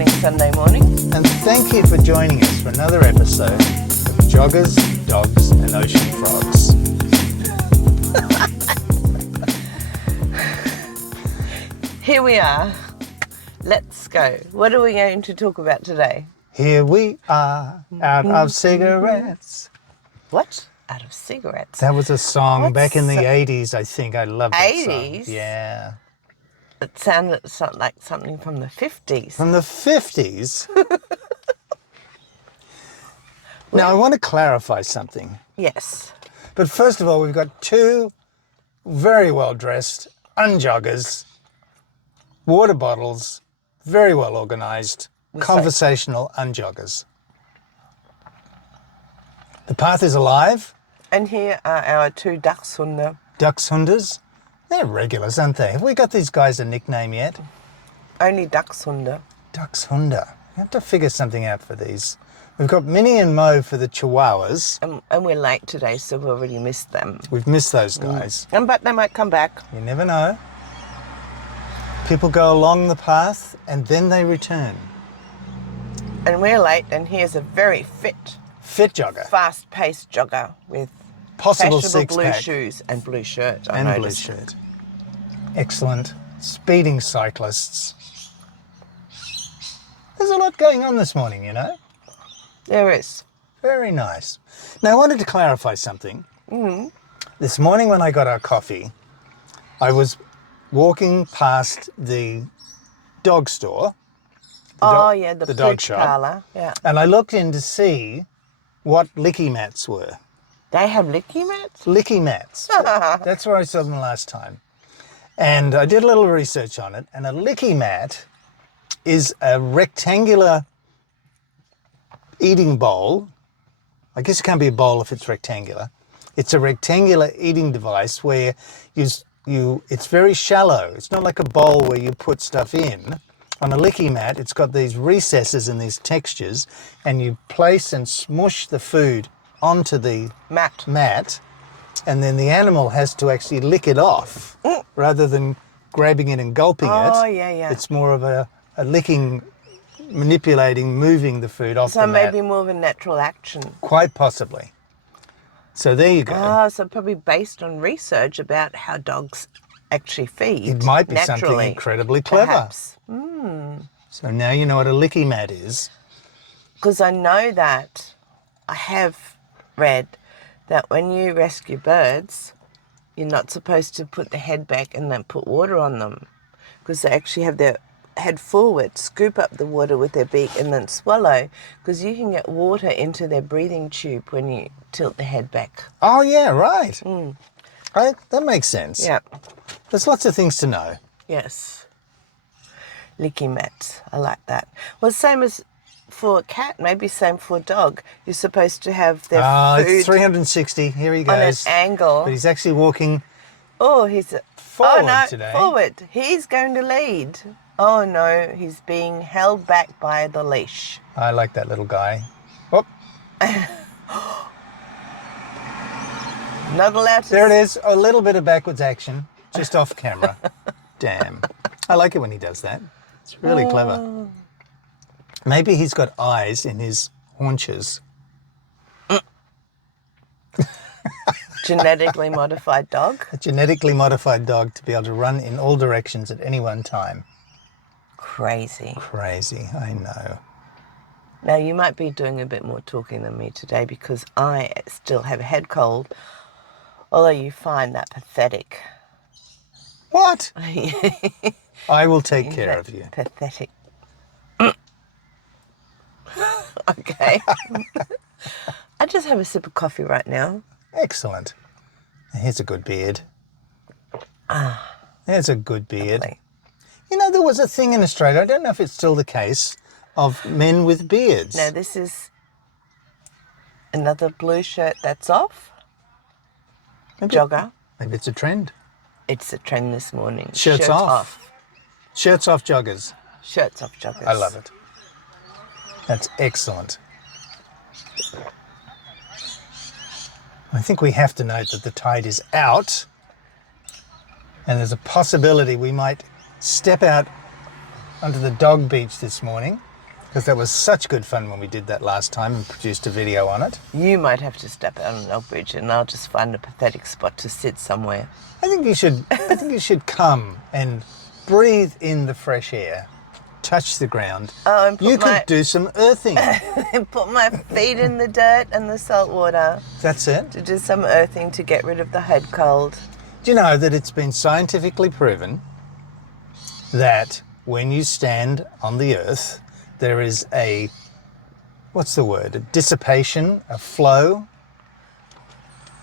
morning, Sunday morning. And thank you for joining us for another episode of Joggers, Dogs and Ocean Frogs. Here we are. Let's go. What are we going to talk about today? Here we are, out of cigarettes. What? Out of cigarettes? That was a song back in the What's 80s, I think. I love that 80s? song. Yeah. It sounded like something from the 50s. From the 50s? Now, I want to clarify something. Yes. But first of all, we've got two very well-dressed unjoggers, water bottles, very well organised, conversational unjoggers. The path is alive. And here are our two Dachshunde. Dachshunders. They're regulars, aren't they? Have we got these guys a nickname yet? Only Dachshunde. Dachshunde. You have to figure something out for these. We've got Minnie and Mo for the Chihuahuas. And we're late today, so we already missed them. We've missed those guys. But they might come back. You never know. People go along the path and then they return. And we're late, and here's a very fit jogger. Fast-paced jogger with Possible fashionable blue six-pack. shoes and blue shirt. I And noticed. blue shirt. Excellent. Speeding cyclists. There's a lot going on this morning, you know. There is. Very nice. Now, I wanted to clarify something. This morning when I got our coffee, I was walking past the dog store. The dog pooch shop. parlour. Yeah. And I looked in to see what Lickimats were. They have Lickimats? Lickimats. That's where I saw them last time. And I did a little research on it. And a Lickimat is a rectangular eating bowl. I guess it can't be a bowl if it's rectangular. It's a rectangular eating device where it's very shallow. It's not like a bowl where you put stuff in. On a Lickimat, it's got these recesses and these textures, and you place and smush the food onto the mat, and then the animal has to actually lick it off rather than grabbing it and gulping it. Oh, yeah. It's more of a licking, manipulating, moving the food off the mat. So maybe more of a natural action. Quite possibly. So there you go. So probably based on research about how dogs actually feed. It might be something naturally, incredibly clever. Perhaps. So now you know what a Lickimat is. Because I know that I have read that when you rescue birds, you're not supposed to put the head back and then put water on them, because they actually have their head forward, scoop up the water with their beak and then swallow, because you can get water into their breathing tube when you tilt the head back. Oh, yeah, right. That makes sense. Yeah. There's lots of things to know. Yes. Lickimat. I like that. Well, same as for a cat, maybe same for a dog. You're supposed to have their food It's 360. Here he goes. on an angle. But he's actually walking forward today. Forward. He's going to lead. Oh no, he's being held back by the leash. I like that little guy. Whoop. Not allowed to. There it is. A little bit of backwards action, just off camera. Damn. I like it when he does that. It's really clever. Maybe he's got eyes in his haunches. Genetically modified dog. A genetically modified dog to be able to run in all directions at any one time. Crazy. Crazy, I know. Now, you might be doing a bit more talking than me today because I still have a head cold, although you find that pathetic. What? I will take care of you. Pathetic. Okay. I just have a sip of coffee right now. Excellent. Here's a good beard. There's a good beard. Lovely. You know, there was a thing in Australia, I don't know if it's still the case, of men with beards. Now, this is another blue shirt that's off. Jogger. Maybe it's a trend. It's a trend this morning. Shirts off. Shirts off joggers. Shirts off joggers. I love it. That's excellent. I think we have to note that the tide is out, and there's a possibility we might step out onto the dog beach this morning because that was such good fun when we did that last time and produced a video on it. You might have to step out on an oak bridge and I'll just find a pathetic spot to sit somewhere. I think you should come and breathe in the fresh air, touch the ground. Oh, and you could do some earthing. and put my feet in the dirt and the salt water. That's it. To do some earthing to get rid of the head cold. Do you know that it's been scientifically proven that when you stand on the earth, there is a dissipation, a flow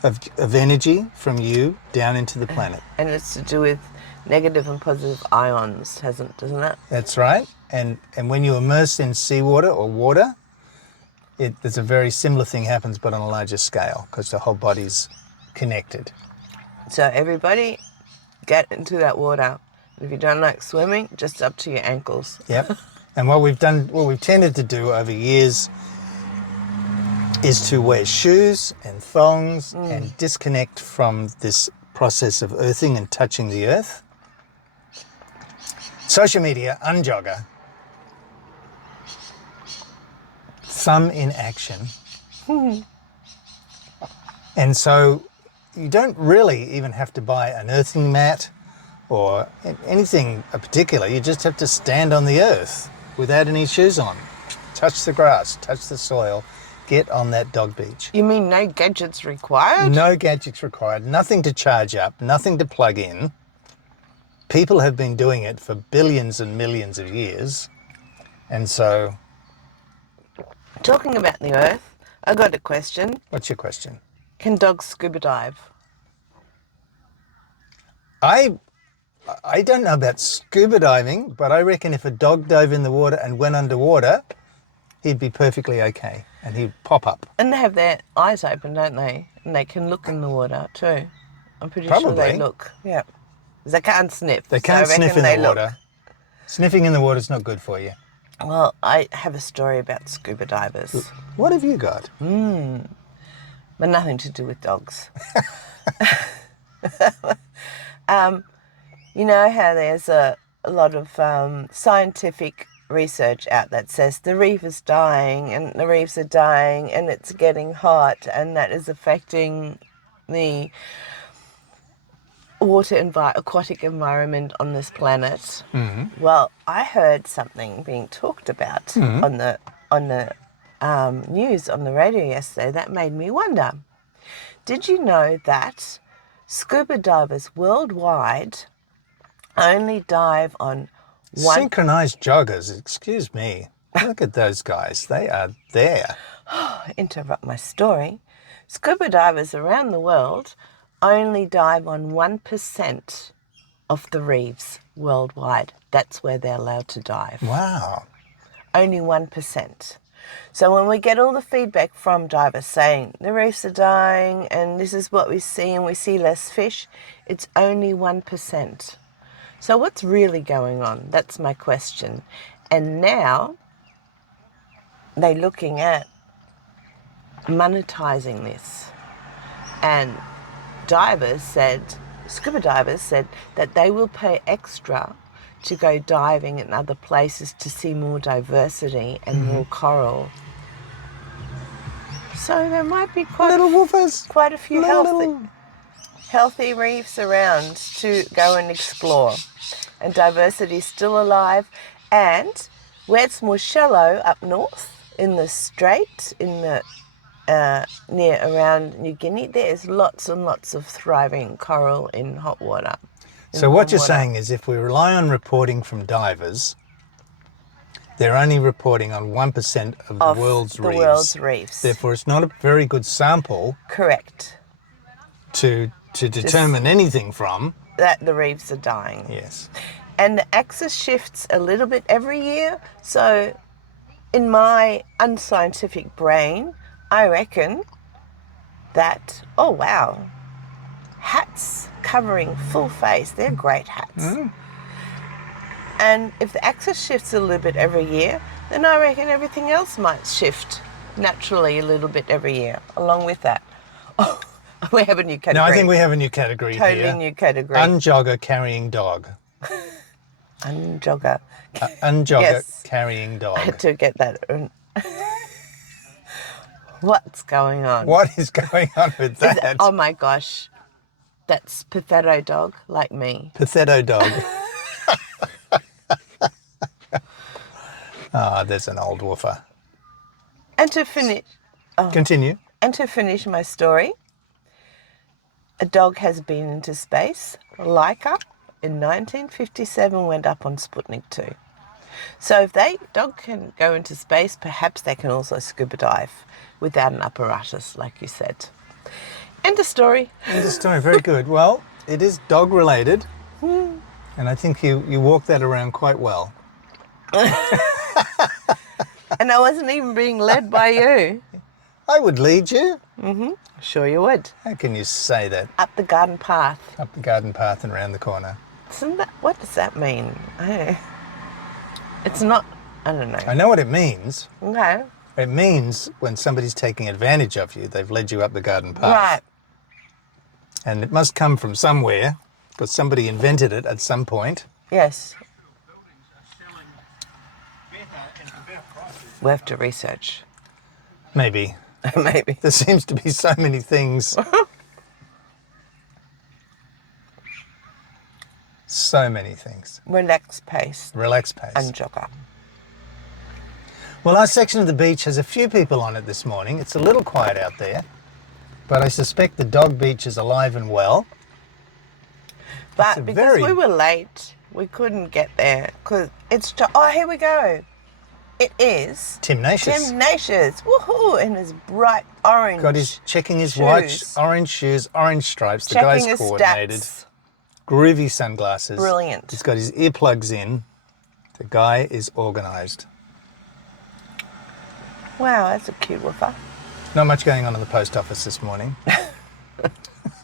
of energy from you down into the planet. And it's to do with negative and positive ions, doesn't it? That's right. And when you immerse in seawater or water, there's a very similar thing happens, but on a larger scale, because the whole body's connected. So everybody, get into that water. If you don't like swimming, just up to your ankles. Yep. And what we've tended to do over years is to wear shoes and thongs and disconnect from this process of earthing and touching the earth. Social media, unjogger. Thumb in action. And so you don't really even have to buy an earthing mat or anything particular. You just have to stand on the earth without any shoes on. Touch the grass, touch the soil, get on that dog beach. You mean no gadgets required? No gadgets required, nothing to charge up, nothing to plug in. People have been doing it for billions and millions of years. And so... Talking about the earth, I got a question. What's your question? Can dogs scuba dive? I don't know about scuba diving, but I reckon if a dog dove in the water and went underwater, he'd be perfectly okay and he'd pop up. And they have their eyes open, don't they? And they can look in the water too. I'm pretty sure Probably. they look. Yeah. They can't sniff. They can't so I sniff in reckon the water. Sniffing in the water is not good for you. Well, I have a story about scuba divers. What have you got? But nothing to do with dogs. You know how there's a lot of scientific research out that says the reef is dying and the reefs are dying and it's getting hot and that is affecting the aquatic environment on this planet. Mm-hmm. Well, I heard something being talked about on the news on the radio yesterday that made me wonder. Did you know that scuba divers worldwide only dive on one... Synchronized joggers, excuse me. Look at those guys. They are there. Interrupt my story. Scuba divers around the world only dive on 1% of the reefs worldwide. That's where they're allowed to dive. Wow. Only 1%. So when we get all the feedback from divers saying the reefs are dying and this is what we see and we see less fish, it's only 1%. So what's really going on? That's my question. And now they're looking at monetizing this. And scuba divers said that they will pay extra to go diving in other places to see more diversity and more coral. So there might be quite a few healthy reefs around to go and explore. And diversity is still alive. And where it's more shallow up north in the strait, in the near around New Guinea, there's lots and lots of thriving coral in hot water. So what you're saying is if we rely on reporting from divers, they're only reporting on 1% of the world's reefs. Therefore, it's not a very good sample. Correct. To determine anything from. That the reefs are dying. Yes. And the axis shifts a little bit every year. So in my unscientific brain, I reckon that, oh wow, hats covering full face, they're great hats. And if the axis shifts a little bit every year, then I reckon everything else might shift naturally a little bit every year along with that. Oh, we have a new category. No, I think we have a new category here. Totally new category. Unjogger carrying dog. Unjogger. Unjogger Yes. carrying I dog. had to get that. What's going on? What is going on with that? Oh my gosh. That's Patheto dog, like me. Patheto dog. Ah, there's an old woofer. And to finish, Continue. my story, a dog has been into space. Laika in 1957 went up on Sputnik 2. So if dog can go into space, perhaps they can also scuba dive without an apparatus, like you said. End of story. End of story. Very good. Well, it is dog related, and I think you walk that around quite well. And I wasn't even being led by you. I would lead you. Sure you would. How can you say that? Up the garden path. Up the garden path and around the corner. What does that mean? It's not, I don't know. I know what it means. Okay. It means when somebody's taking advantage of you, they've led you up the garden path. Right. And it must come from somewhere, because somebody invented it at some point. Yes. We have to research. Maybe. Maybe. There seems to be so many things. So many things. Relaxed pace. Relax pace. And jogger. Well, our section of the beach has a few people on it this morning. It's a little quiet out there, but I suspect the dog beach is alive and well. But because we were late, we couldn't get there. Cause here we go. It is Timnacious. Timnacious. Woohoo! In his bright orange. Checking his shoes. watch, orange shoes, orange stripes. The Checking guy's his coordinated. stats. Groovy sunglasses. Brilliant. He's got his earplugs in. The guy is organised. Wow, that's a cute woofer. Not much going on in the post office this morning.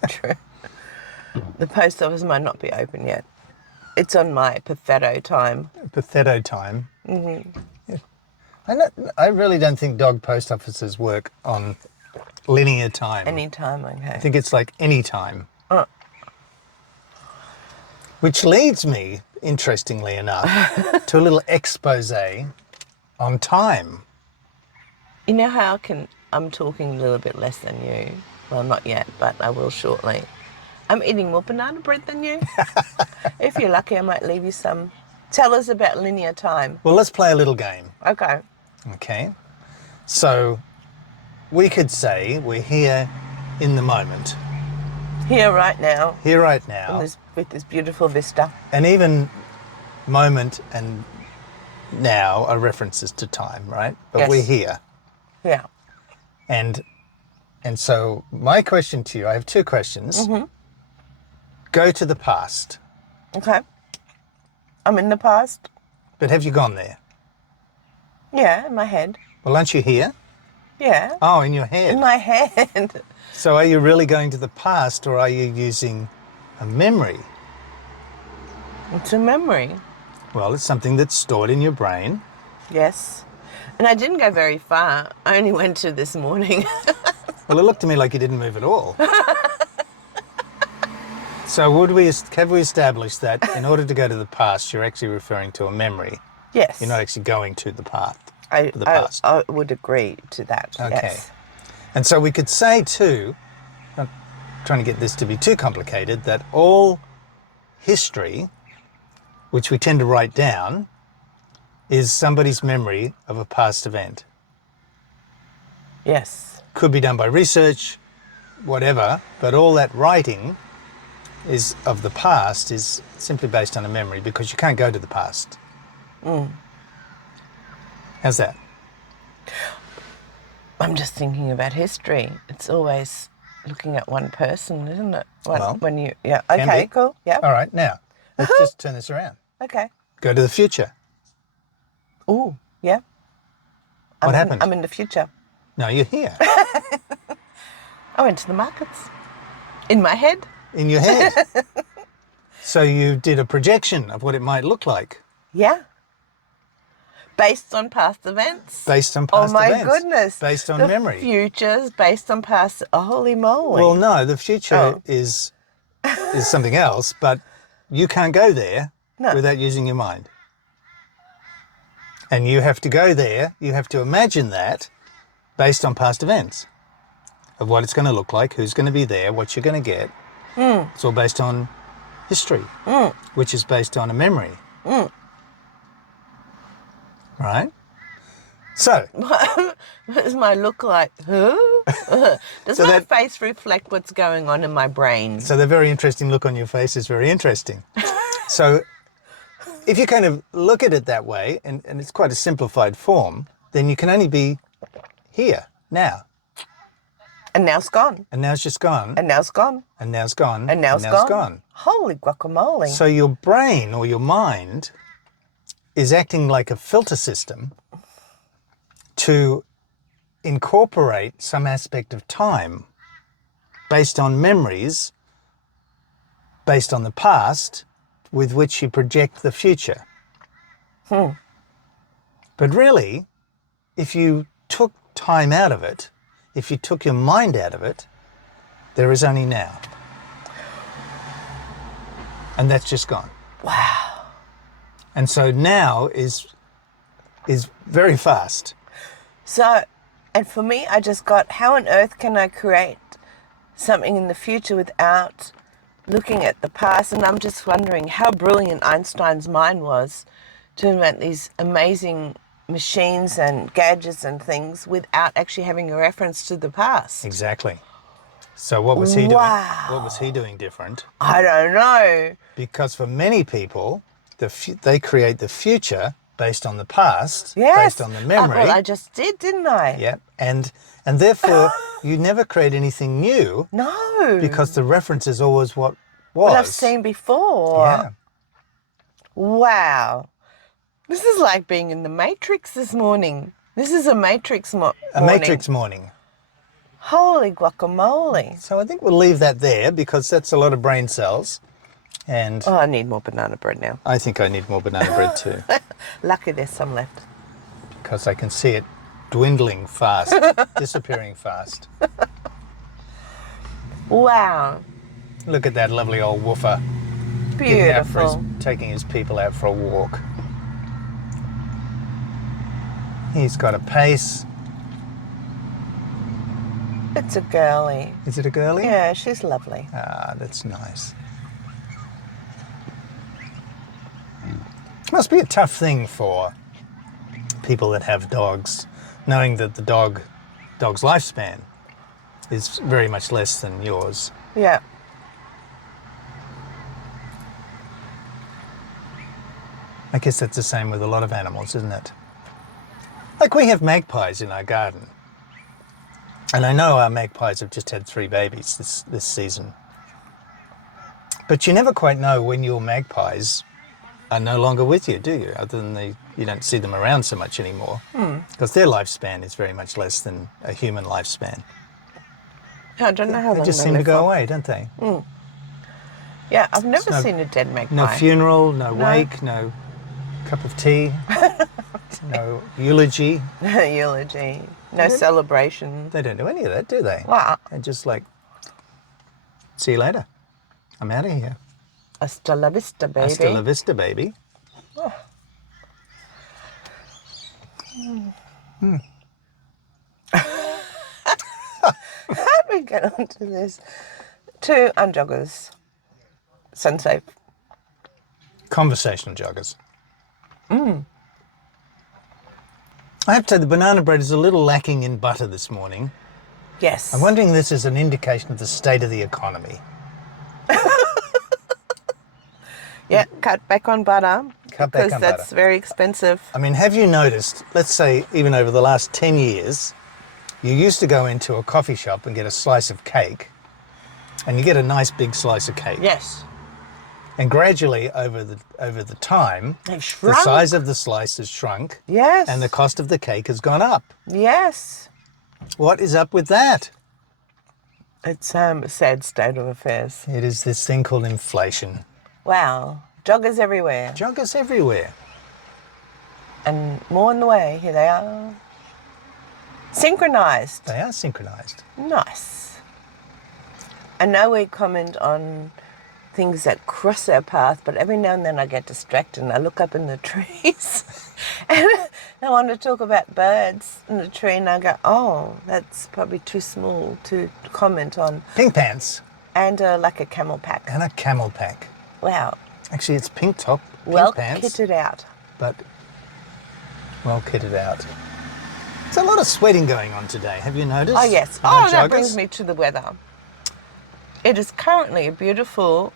True. The post office might not be open yet. It's on my Patheto time. Patheto time. Mm-hmm. Yeah. I really don't think dog post offices work on linear time. Any time, okay. I think it's like any time. Which leads me, interestingly enough, to a little expose on time. You know how I'm talking a little bit less than you? Well, not yet, but I will shortly. I'm eating more banana bread than you. If you're lucky, I might leave you some. Tell us about linear time. Well, let's play a little game. Okay. Okay. So we could say we're here in the moment. Here right now. Here right now. With this beautiful vista. And even moment and now are references to time, right? But yes. We're here. Yeah. And so my question to you, I have two questions. Mm-hmm. Go to the past. Okay. I'm in the past. But have you gone there? Yeah, in my head. Well, aren't you here? Yeah. Oh, in your head. In my head. So are you really going to the past, or are you using a memory? It's a memory. Well, it's something that's stored in your brain. Yes. And I didn't go very far. I only went to this morning. Well, it looked to me like you didn't move at all. So have we established that in order to go to the past, you're actually referring to a memory? Yes. You're not actually going to the past. I would agree to that. Okay. Yes. And so we could say too, not trying to get this to be too complicated, that all history, which we tend to write down, is somebody's memory of a past event. Yes. Could be done by research, whatever, but all that writing is of the past is simply based on a memory, because you can't go to the past. How's that? I'm just thinking about history. It's always looking at one person, isn't it? Yeah. Okay, cool. Yeah. All right, now, let's just turn this around. Okay. Go to the future. Ooh, yeah. What happened? I'm in the future. No, you're here. I went to the markets. In my head. In your head. So you did a projection of what it might look like. Yeah. Based on past events. Based on past events. Oh my goodness. Based on the memory. Futures based on past. Oh, holy moly. Well, no, the future is something else, but you can't go there. No. without using your mind. And you have to go there, you have to imagine that based on past events of what it's going to look like, who's going to be there, what you're going to get. It's all based on history, which is based on a memory. Right? So, What does my look like? Huh? Does So my that- face reflect what's going on in my brain? so the very interesting look on your face is very interesting. So, if you kind of look at it that way, and it's quite a simplified form, then you can only be here, now. And now it's gone. And now it's just gone. And now it's gone. And now it's gone. And now it's gone. Holy guacamole. So your brain or your mind is acting like a filter system to incorporate some aspect of time based on memories, based on the past, with which you project the future. But really, if you took time out of it, if you took your mind out of it, there is only now. And that's just gone. Wow. And so now is very fast. So, and for me, I just got, how on earth can I create something in the future without looking at the past? And I'm just wondering how brilliant Einstein's mind was to invent these amazing machines and gadgets and things without actually having a reference to the past. Exactly. So what was he doing? What was he doing different? I don't know. Because for many people, they create the future based on the past, Yes. based on the memory. Well, I just did, didn't I? Yeah, and therefore you never create anything new No. because the reference is always what was. What I've seen before. Yeah. Wow. This is like being in the Matrix this morning. This is a Matrix morning. A Matrix morning. Holy guacamole. So I think we'll leave that there because that's a lot of brain cells. And Oh, I need more banana bread now. I think I need more banana bread too Lucky there's some left. because I can see it dwindling fast, disappearing fast. Wow. Look at that lovely old woofer. Getting out for Beautiful. taking his people out for a walk. He's got a pace. It's a girly. Is it a girlie? Yeah, she's lovely. Ah, that's nice. Must be a tough thing for people that have dogs, knowing that the dog's lifespan is very much less than yours. Yeah. I guess that's the same with a lot of animals, isn't it? Like we have magpies in our garden. And I know our magpies have just had 3 babies this season. But you never quite know when your magpies are no longer with you, do you? Other than you don't see them around so much anymore. Because their lifespan is very much less than a human lifespan. I don't know how They long just they seem to live go for. away, don't they? Yeah, I've never no- seen a dead magpie. No funeral, no wake, no cup of tea, no eulogy. Eulogy. No celebration. They don't do any of that, do they? Wow. They're just like, see you later. I'm out of here. Hasta la vista, baby. Hasta la vista, baby. How do we get onto this? To Joggers. Sunsafe. Conversational joggers. I have to say the banana bread is a little lacking in butter this morning. Yes. I'm wondering if this is an indication of the state of the economy. Yeah, cut back on butter. Cut back because on that's butter. very expensive. I mean, have you noticed, let's say even over the last 10 years, you used to go into a coffee shop and get a slice of cake, and you get a nice big slice of cake. Yes. And gradually over the time, They've the shrunk. size of the slice has shrunk Yes. and the cost of the cake has gone up. Yes. What is up with that? It's a sad state of affairs. It is this thing called inflation. Wow. Joggers everywhere. Joggers everywhere. And more on the way. Here they are. Synchronized. They are synchronized. Nice. I know we comment on things that cross our path, but every now and then I get distracted and I look up in the trees and I want to talk about birds in the tree and I go, oh, that's probably too small to comment on. Pink pants. And like a camel pack. And a camel pack. Wow. Actually, it's pink top, pink Well pants. kitted out. But well kitted out. There's a lot of sweating going on today. Have you noticed? Oh, yes. Our Oh, that joggers? brings me to the weather. It is currently a beautiful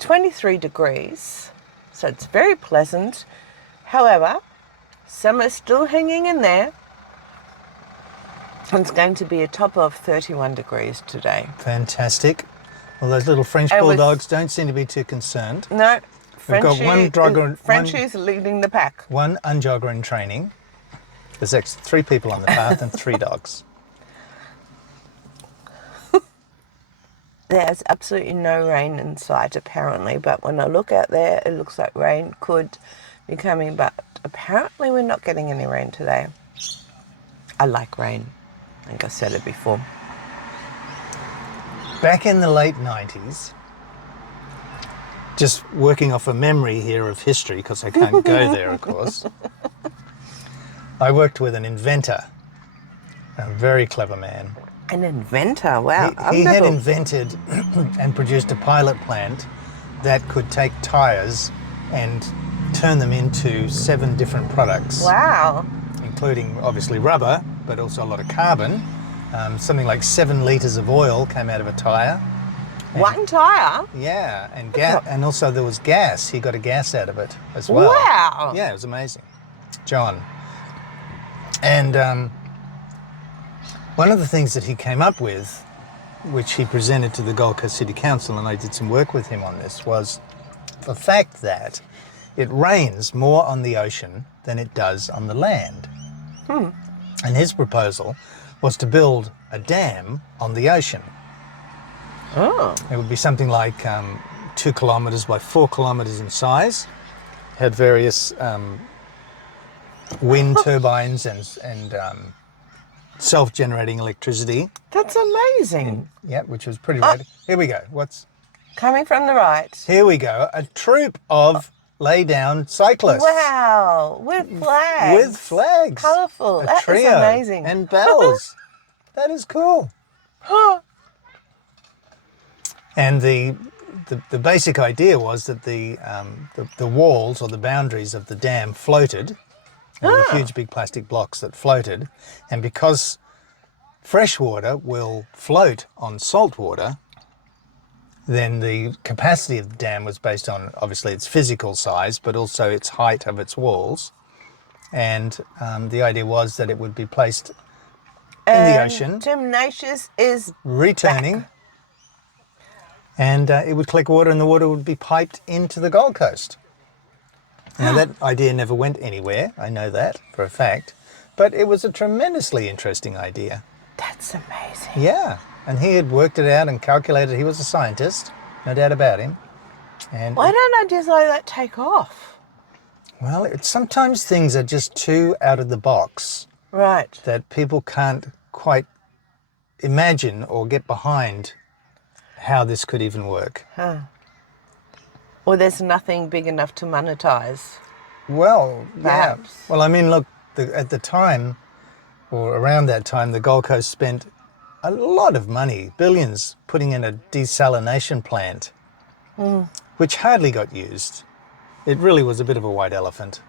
23 degrees, so it's very pleasant. However, summer's still hanging in there. And it's going to be a top of 31 degrees today. Fantastic. Well, those little French And with- bulldogs don't seem to be too concerned. No, We've got one jogger, Frenchie's leading the pack. one unjogger in training. There's actually 3 people on the path and 3 dogs. There's absolutely no rain in sight apparently, but when I look out there, it looks like rain could be coming, but apparently we're not getting any rain today. I like rain. I think I said it before. Back in the late 90s, just working off a memory here of history, because I can't go there, of course, I worked with an inventor, a very clever man. An inventor, wow. He had invented and produced a pilot plant that could take tyres and turn them into 7 different products. Wow. Including obviously rubber, but also a lot of carbon. Something like 7 litres of oil came out of a tyre. One tyre? Yeah, and gas, and also there was gas. He got a gas out of it as well. Wow. Yeah, it was amazing. John. And one of the things that he came up with, which he presented to the Gold Coast City Council, and I did some work with him on this, was the fact that it rains more on the ocean than it does on the land. And his proposal was to build a dam on the ocean. Oh. It would be something like 2 kilometres by 4 kilometres in size. Had various wind turbines and self-generating electricity. That's amazing. Yeah, which was pretty rad. Here we go. Coming from the right. Here we go. A troop of lay-down cyclists. Wow, with flags. With flags. Colourful. A That is trio. amazing. And bells. That is cool. And the basic idea was that the walls or the boundaries of the dam floated. There were huge big plastic blocks that floated, and because fresh water will float on salt water, then the capacity of the dam was based on obviously its physical size, but also its height of its walls. And the idea was that it would be placed in the ocean, Gymnasius is returning, back. and it would collect water, and the water would be piped into the Gold Coast. Now that idea never went anywhere, I know that for a fact, but it was a tremendously interesting idea. That's amazing. Yeah, and he had worked it out and calculated. He was a scientist, no doubt about him. And Why don't ideas like that take off? well, sometimes things are just too out of the box Right. that people can't quite imagine or get behind how this could even work. Or there's nothing big enough to monetize. Well, yeah. Perhaps. Well, I mean, look, at the time, or around that time, the Gold Coast spent a lot of money, billions, putting in a desalination plant, which hardly got used. It really was a bit of a white elephant,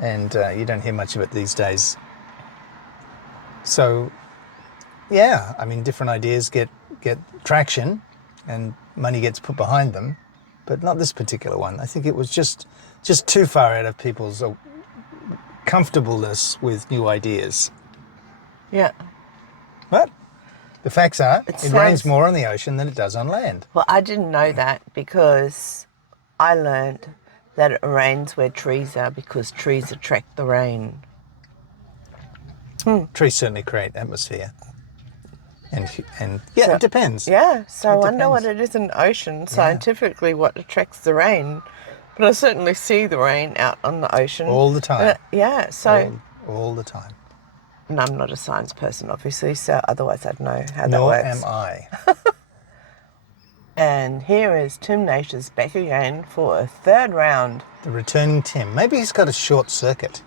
and you don't hear much of it these days. So, yeah, I mean, different ideas get traction, and money gets put behind them, but not this particular one. I think it was just too far out of people's comfortableness with new ideas. Yeah. But the facts are, it sounds- rains more on the ocean than it does on land. Well, I didn't know that because I learned that it rains where trees are because trees attract the rain. Trees certainly create atmosphere. And yeah, So- it depends. Yeah, so I It wonder what depends. it is in the ocean, scientifically, what attracts the rain. But I certainly see the rain out on the ocean. All the time. Yeah, so... All the time. And I'm not a science person, obviously, so otherwise I'd know how that Nor works. am I. And here is Tim Nature's back again for a third round. The returning Tim. Maybe he's got a short circuit.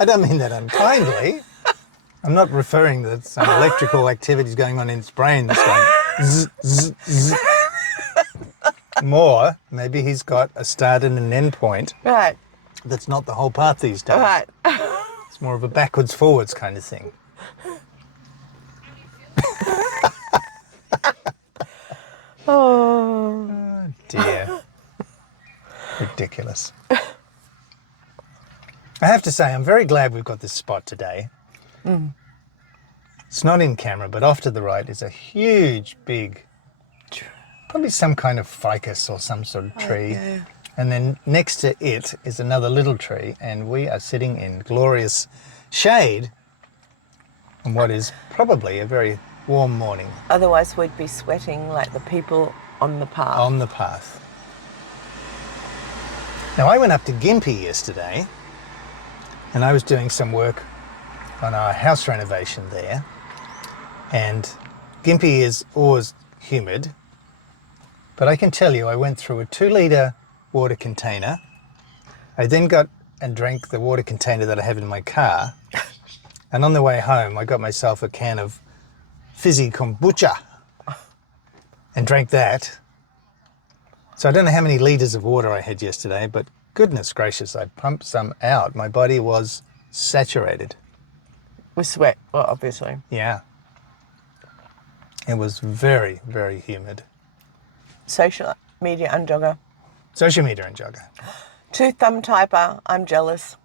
I don't mean that unkindly. I'm not referring that some electrical activities going on in his brain that's going zzz, zzz, zzz. More, maybe he's got a start and an end point. Right. That's not the whole path these days. Right. It's more of a backwards forwards kind of thing. Oh. Dear. Ridiculous. I have to say, I'm very glad we've got this spot today. It's not in camera, but off to the right is a huge, big, probably some kind of ficus or some sort of tree. Yeah. And then next to it is another little tree, and we are sitting in glorious shade on what is probably a very warm morning. Otherwise, we'd be sweating like the people on the path. On the path. Now, I went up to Gympie yesterday, and I was doing some work on our house renovation there. And Gympie is always humid, but I can tell you I went through a 2-litre water container. I then got and drank the water container that I have in my car. And on the way home, I got myself a can of fizzy kombucha and drank that. So I don't know how many litres of water I had yesterday, but goodness gracious, I pumped some out. My body was saturated. With sweat, well, obviously. Yeah. It was very, very humid. Social media unjogger. Social media and jogger. 2 thumb typer, I'm jealous.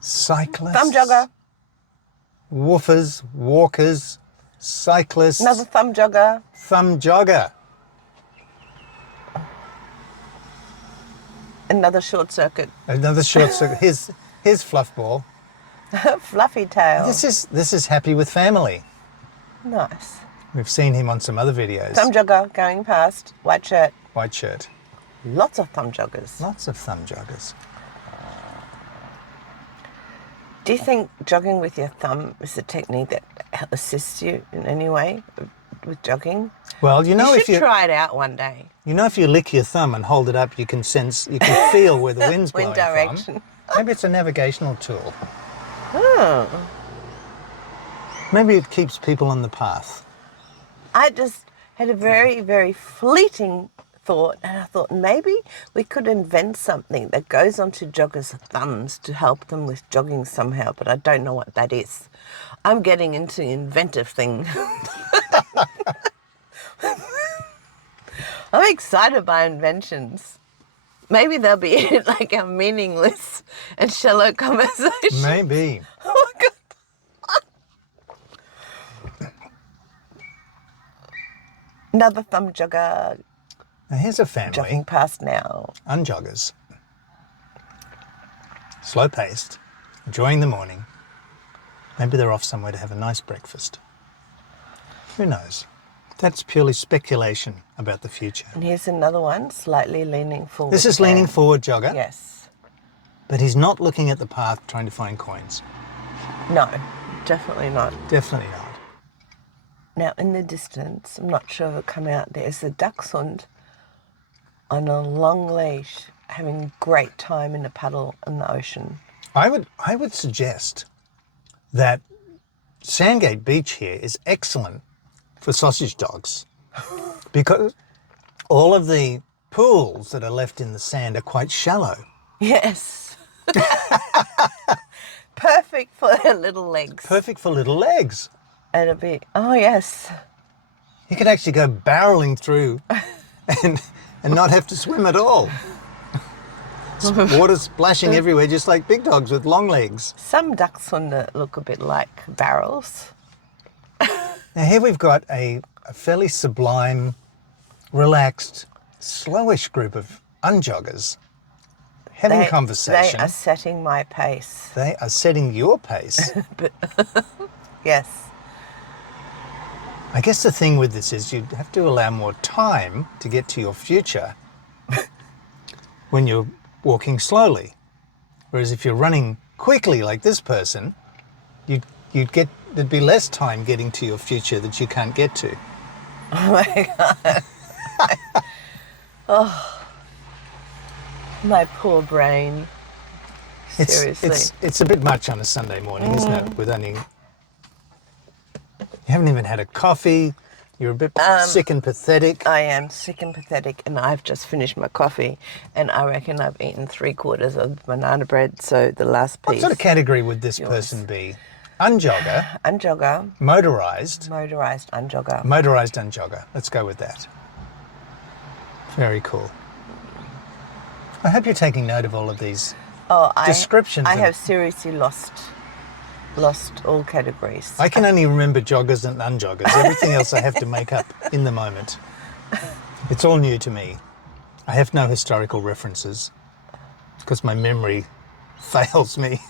Cyclists. Thumb jogger. Woofers, walkers, cyclists. Another thumb jogger. Thumb jogger. Another short circuit. Another short circuit. Here's fluff ball. Fluffy tail. This is happy with family. Nice. We've seen him on some other videos. Thumb jogger going past. White shirt. White shirt. Lots of thumb joggers. Lots of thumb joggers. Do you think jogging with your thumb is a technique that assists you in any way with jogging? Well, you know, You if should you try it out one day. you know if you lick your thumb and hold it up, you can feel where the wind's blowing Wind direction. from. Maybe it's a navigational tool. Oh. Maybe it keeps people on the path. I just had a very, very fleeting thought, and I thought maybe we could invent something that goes onto joggers' thumbs to help them with jogging somehow, but I don't know what that is. I'm getting into inventive thing. I'm excited by inventions. Maybe they'll be like a meaningless and shallow conversation. Maybe. Oh my God. Another thumb jogger Now here's a family. jogging past now. Unjoggers. Slow paced, enjoying the morning. Maybe they're off somewhere to have a nice breakfast. Who knows? That's purely speculation about the future. And here's another one, slightly leaning forward. This is leaning again. forward jogger, Yes. but he's not looking at the path trying to find coins. No, definitely not. Definitely not. Now, in the distance, I'm not sure if it'll come out, there's a dachshund on a long leash having a great time in a paddle in the ocean. I would suggest that Sandgate Beach here is excellent for sausage dogs because all of the pools that are left in the sand are quite shallow. Yes. Perfect for their little legs. Perfect for little legs. It'll be, oh yes. You could actually go barreling through and not have to swim at all. Water splashing everywhere, just like big dogs with long legs. Some dachshund look a bit like barrels. Now here we've got a fairly sublime, relaxed, slowish group of unjoggers having conversation. They are setting my pace. They are setting your pace. Yes. I guess the thing with this is you have to allow more time to get to your future when you're walking slowly. Whereas if you're running quickly like this person, you'd get there'd be less time getting to your future that you can't get to. Oh my God. Oh, my poor brain. Seriously. It's a bit much on a Sunday morning, isn't it? With only... You haven't even had a coffee. You're a bit sick and pathetic. I am sick and pathetic, and I've just finished my coffee, and I reckon I've eaten 3/4 of banana bread, so the last piece... What sort of category would this person be? Unjogger, Unjogger, motorised, unjogger. motorised unjogger. Let's go with that. Very cool. I hope you're taking note of all of these descriptions. I have seriously lost all categories. I can only remember joggers and unjoggers. Everything else I have to make up in the moment. It's all new to me. I have no historical references because my memory fails me.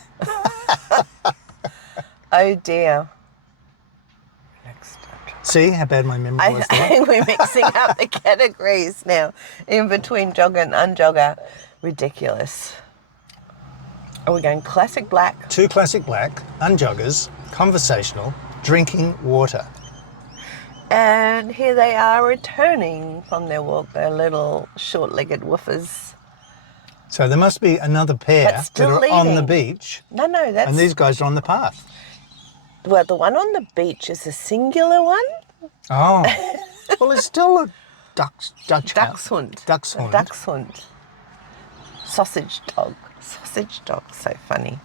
Oh dear. See how bad my memory was I there? think we're mixing up the categories now in between jogger and unjogger. Ridiculous. Are we going classic black? 2 classic black, unjoggers, conversational, drinking water. And here they are returning from their walk, their little short-legged woofers. So there must be another pair But that still are on the leading. beach, No, that's... and these guys are on the path. Well, the one on the beach is a singular one. Oh, well, it's still a dachshund. Dachshund. Dachshund. Sausage dog. Sausage dog, so funny.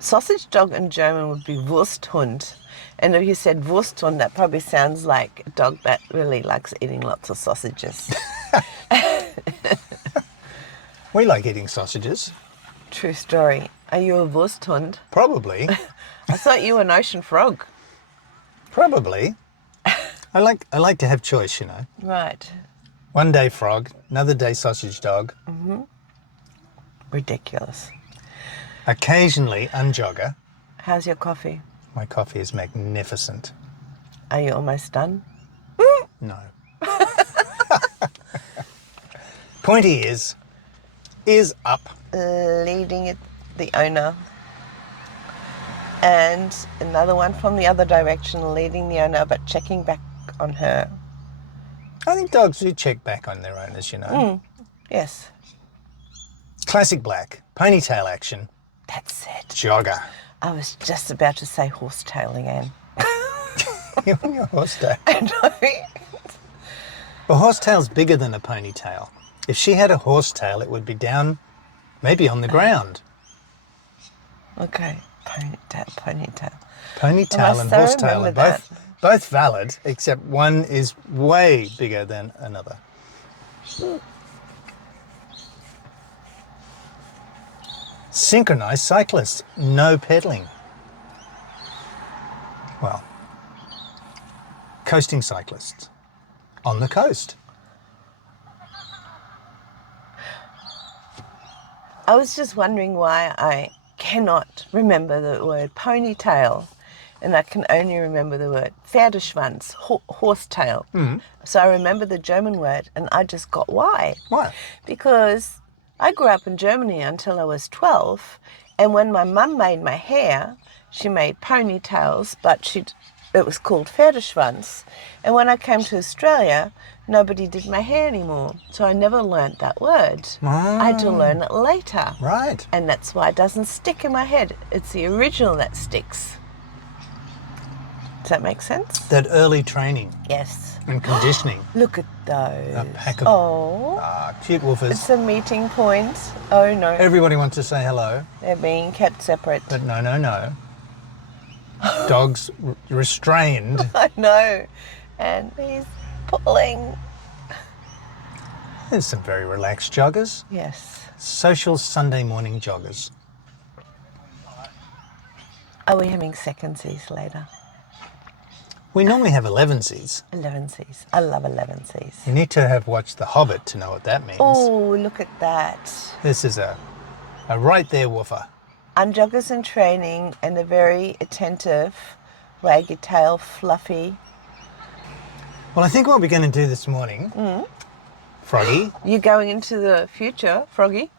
Sausage dog in German would be Wursthund. And if you said Wursthund, that probably sounds like a dog that really likes eating lots of sausages. We like eating sausages. True story. Are you a Wursthund? Probably. I thought you were an ocean frog. Probably. I like to have choice, you know. Right. One day frog, another day sausage dog. Mm-hmm. Ridiculous. Occasionally unjogger. How's your coffee? My coffee is magnificent. Are you almost done? No. Pointy is up. Leading it, the owner. And another one from the other direction, leading the owner, but checking back on her. I think dogs do check back on their owners, you know. Yes. Classic black, ponytail action, That's it. jogger. I was just about to say horsetail again. Your horsetail. I know. A horsetail's bigger than a ponytail. If she had a horsetail, it would be down, maybe on the ground. Okay. Ponytail. Ponytail and so horsetail are remember both valid, except one is way bigger than another. Synchronized cyclists, no pedaling. Well, coasting cyclists on the coast. I was just wondering why I cannot remember the word ponytail, and I can only remember the word Pferdeschwanz, horsetail. So I remember the German word, and I just got why. Why? Because I grew up in Germany until I was 12, and when my mum made my hair, she made ponytails, but it was called Pferdeschwanz. And when I came to Australia, nobody did my hair anymore, so I never learnt that word. I had to learn it later. Right. And that's why it doesn't stick in my head. It's the original that sticks. Does that make sense? That early training Yes. and conditioning. Look at those. A pack of cute woofers. It's a meeting point. Oh no. Everybody wants to say hello, They're being kept separate. but no. Dogs restrained. I know. And he's pulling. There's some very relaxed joggers. Yes. Social Sunday morning joggers. Are we having secondsies later? We normally have 11sies. 11sies. I love 11sies. You need to have watched The Hobbit to know what that means. Oh, look at that. This is a right there woofer. Unjoggers in training and a very attentive, waggy tail, fluffy. Well, I think what we're going to do this morning, Froggy, You going into the future, Froggy?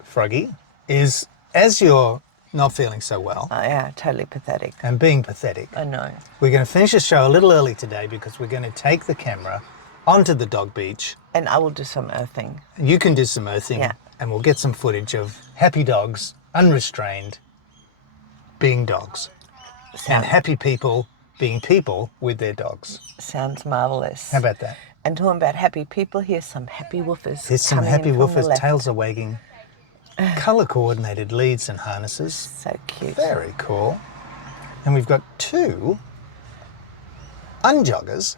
is as you're not feeling so well Oh, yeah, totally pathetic. and being pathetic. I know. We're going to finish the show a little early today because we're going to take the camera onto the dog beach. And I will do some earthing. You can do some earthing, Yeah. and we'll get some footage of happy dogs, unrestrained, being dogs. And Sound, happy people being people with their dogs. sounds marvellous. How about that? And talking about happy people, here's some happy woofers. Here's some coming happy in from the woofers, left. tails are wagging, colour-coordinated leads and harnesses. So cute. Very cool. And we've got 2 unjoggers,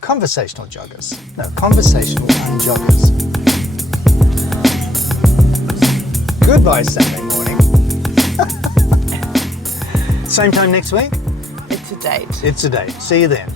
conversational joggers. No, conversational unjoggers. Goodbye, Saturday morning. Same time next week? It's a date. It's a date. See you then.